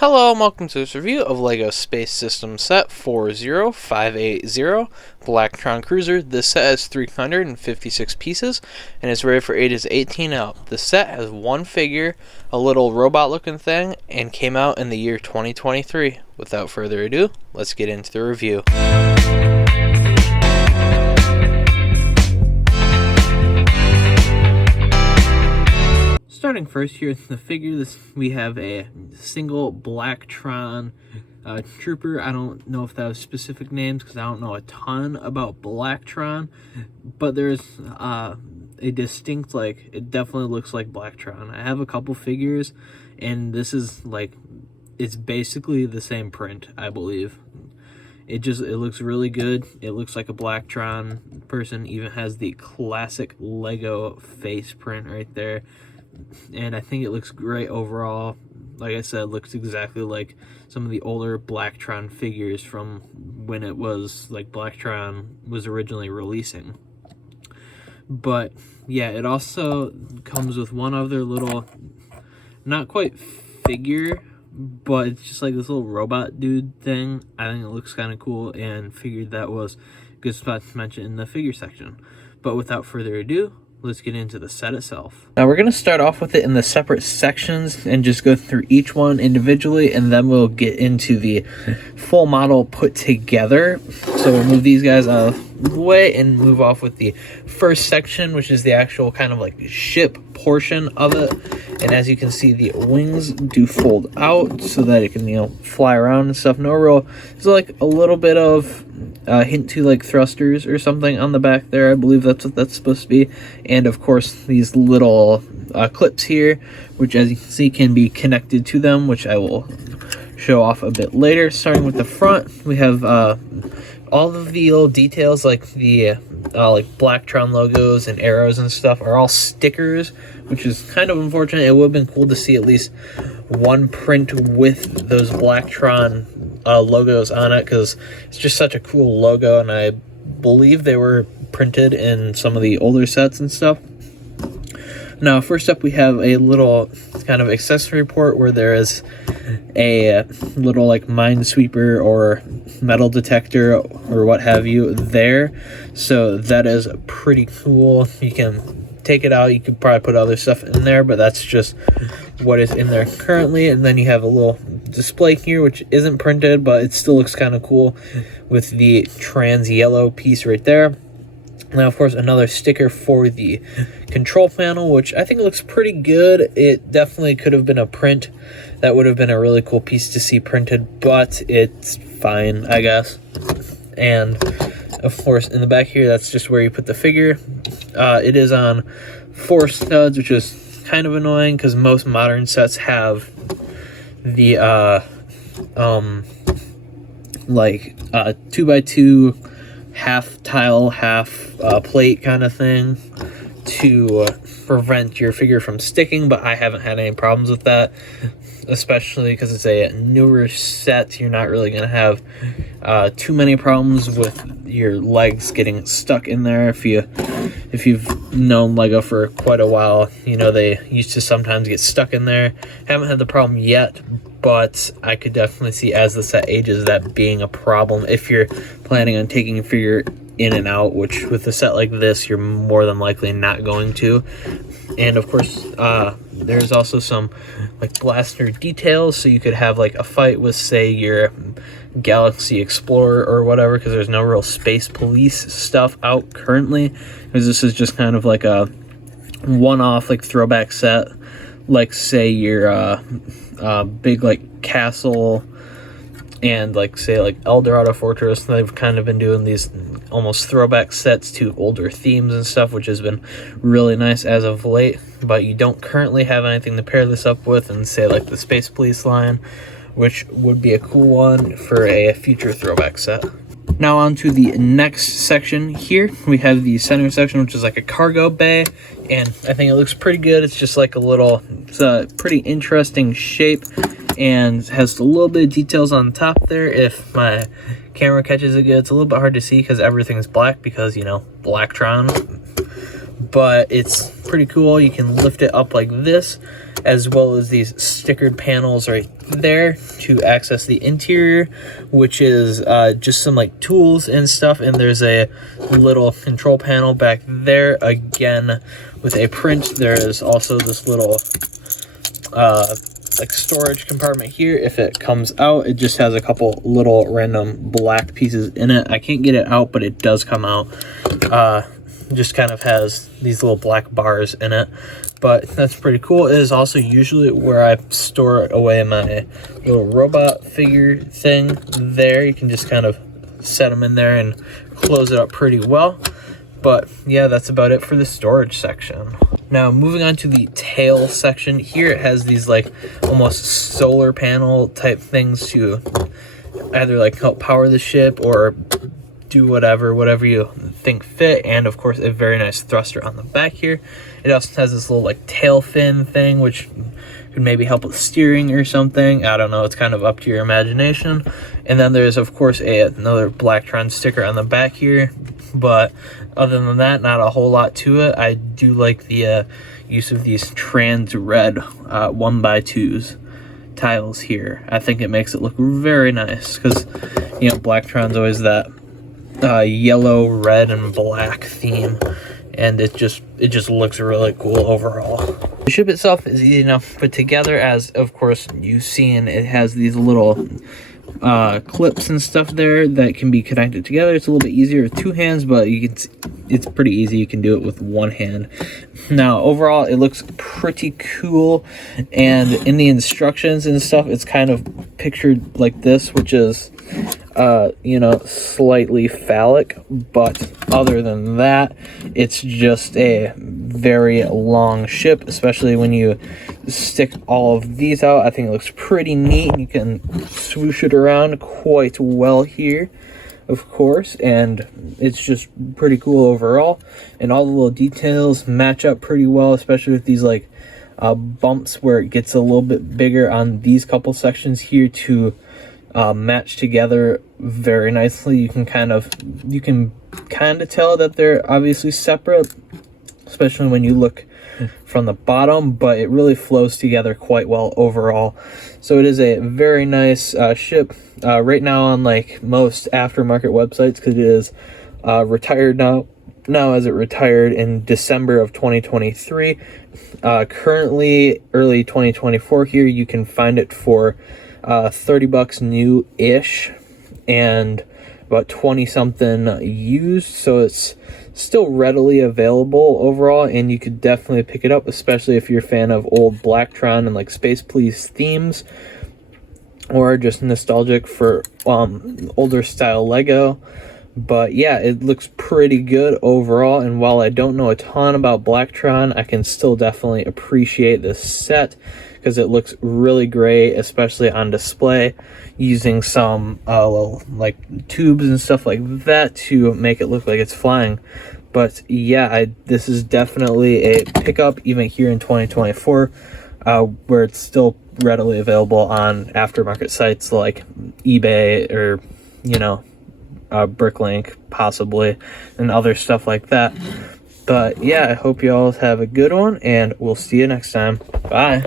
Hello and welcome to this review of LEGO Space System Set 40580 Blacktron Cruiser. This set has 356 pieces and is rated for ages 18 up. The set has one figure, a little robot looking thing, and came out in the year 2023. Without further ado, let's get into the review. Starting first here in the figure, we have a single Blacktron trooper. I don't know if that was specific names because I don't know a ton about Blacktron, but there's a distinct, it definitely looks like Blacktron. I have a couple figures, and this is it's basically the same print, I believe. It looks really good. It looks like a Blacktron person. Even has the classic Lego face print right there. And I think it looks great overall. Like I said, it looks exactly like some of the older Blacktron figures from when it was Blacktron was originally releasing. But yeah, it also comes with one other little, not quite figure, but it's just like this little robot dude thing. I think it looks kind of cool and figured that was a good spot to mention in the figure section. But without further ado, let's get into the set itself. Now we're going to start off with it in the separate sections and just go through each one individually, and then we'll get into the full model put together. So we'll move these guys out of the way and move off with the first section, which is the actual kind of ship portion of it. And as you can see, the wings do fold out so that it can, fly around and stuff. No real, there's a little bit of hint to thrusters or something on the back there. I believe that's what that's supposed to be. And of course these little clips here, which as you can see can be connected to them, which I will show off a bit later. Starting with the front, we have all of the little details, the Blacktron logos and arrows and stuff are all stickers, which is kind of unfortunate. It would have been cool to see at least one print with those Blacktron logos on it, because it's just such a cool logo, and I believe they were printed in some of the older sets and stuff. Now, first up, we have a little kind of accessory port where there is a little minesweeper or metal detector or what have you there. So that is pretty cool. You can take it out. You could probably put other stuff in there, but that's just what is in there currently. And then you have a little display here, which isn't printed, but it still looks kind of cool with the trans yellow piece right there. Now, of course, another sticker for the control panel, which I think looks pretty good. It definitely could have been a print. That would have been a really cool piece to see printed, but it's fine, I guess. And, of course, in the back here, that's just where you put the figure. It is on 4 studs, which is kind of annoying because most modern sets have the 2x2 half tile, half plate kind of thing to prevent your figure from sticking, but I haven't had any problems with that, especially because it's a newer set. You're not really going to have too many problems with your legs getting stuck in there. If you've known Lego for quite a while, they used to sometimes get stuck in there. Haven't had the problem yet, but I could definitely see as the set ages that being a problem if you're planning on taking your figure in and out, which with a set like this you're more than likely not going to. And of course there's also some blaster details, so you could have a fight with, say, your Galaxy Explorer or whatever, because there's no real Space Police stuff out currently, because this is just kind of a one-off throwback set, say your big castle and say El Dorado Fortress. They've kind of been doing these almost throwback sets to older themes and stuff, which has been really nice as of late. But you don't currently have anything to pair this up with, and say the Space Police line, which would be a cool one for a future throwback set. Now on to the next section here. We have the center section, which is a cargo bay, and I think it looks pretty good. It's just it's a pretty interesting shape and has a little bit of details on top there. If my camera catches it good, it's a little bit hard to see because everything's black because, Blacktron. but it's pretty cool. You can lift it up like this, as well as these stickered panels right there to access the interior, which is just some like tools and stuff. And there's a little control panel back there, again with a print. There is also this little like storage compartment here. If it comes out, it just has a couple little random black pieces in it. I can't get it out, but it does come out. Just kind of has these little black bars in it, but that's pretty cool. It is also usually where I store away my little robot figure thing there. You can just kind of set them in there and close it up pretty well. But yeah, that's about it for the storage section. Now moving on to the tail section. Here it has these like almost solar panel type things to either like help power the ship or do whatever you think fit, and of course a very nice thruster on the back here. It also has this little like tail fin thing, which could maybe help with steering or something. I don't know, it's kind of up to your imagination. And then there's of course another Blacktron sticker on the back here, but other than that, not a whole lot to it. I do like the use of these trans red 1x2s tiles here. I think it makes it look very nice, because you know Blacktron's always that yellow, red, and black theme, and it just looks really cool overall. The ship itself is easy enough to put together, as of course you've seen. It has these little clips and stuff there that can be connected together. It's a little bit easier with two hands, but it's pretty easy. You can do it with one hand. Now overall it looks pretty cool, and in the instructions and stuff it's kind of pictured like this, which is you know, slightly phallic, but other than that, it's just a very long ship, especially when you stick all of these out. I think it looks pretty neat. You can swoosh it around quite well here, of course, and it's just pretty cool overall. And all the little details match up pretty well, especially with these like bumps where it gets a little bit bigger on these couple sections here to match together very nicely. You can kind of tell that they're obviously separate, especially when you look from the bottom, but it really flows together quite well overall. So it is a very nice ship right now on like most aftermarket websites, because it is retired now as it retired in December of 2023. Currently early 2024 here, you can find it for $30 new-ish and about 20 something used, so it's still readily available overall, and you could definitely pick it up, especially if you're a fan of old Blacktron and like Space Police themes, or just nostalgic for older style Lego. But yeah, it looks pretty good overall, and while I don't know a ton about Blacktron, I can still definitely appreciate this set, because it looks really great, especially on display, using some little like tubes and stuff like that to make it look like it's flying. But yeah, this is definitely a pickup even here in 2024, where it's still readily available on aftermarket sites like eBay or, you know, Bricklink possibly, and other stuff like that. But yeah, I hope you all have a good one, and we'll see you next time. Bye.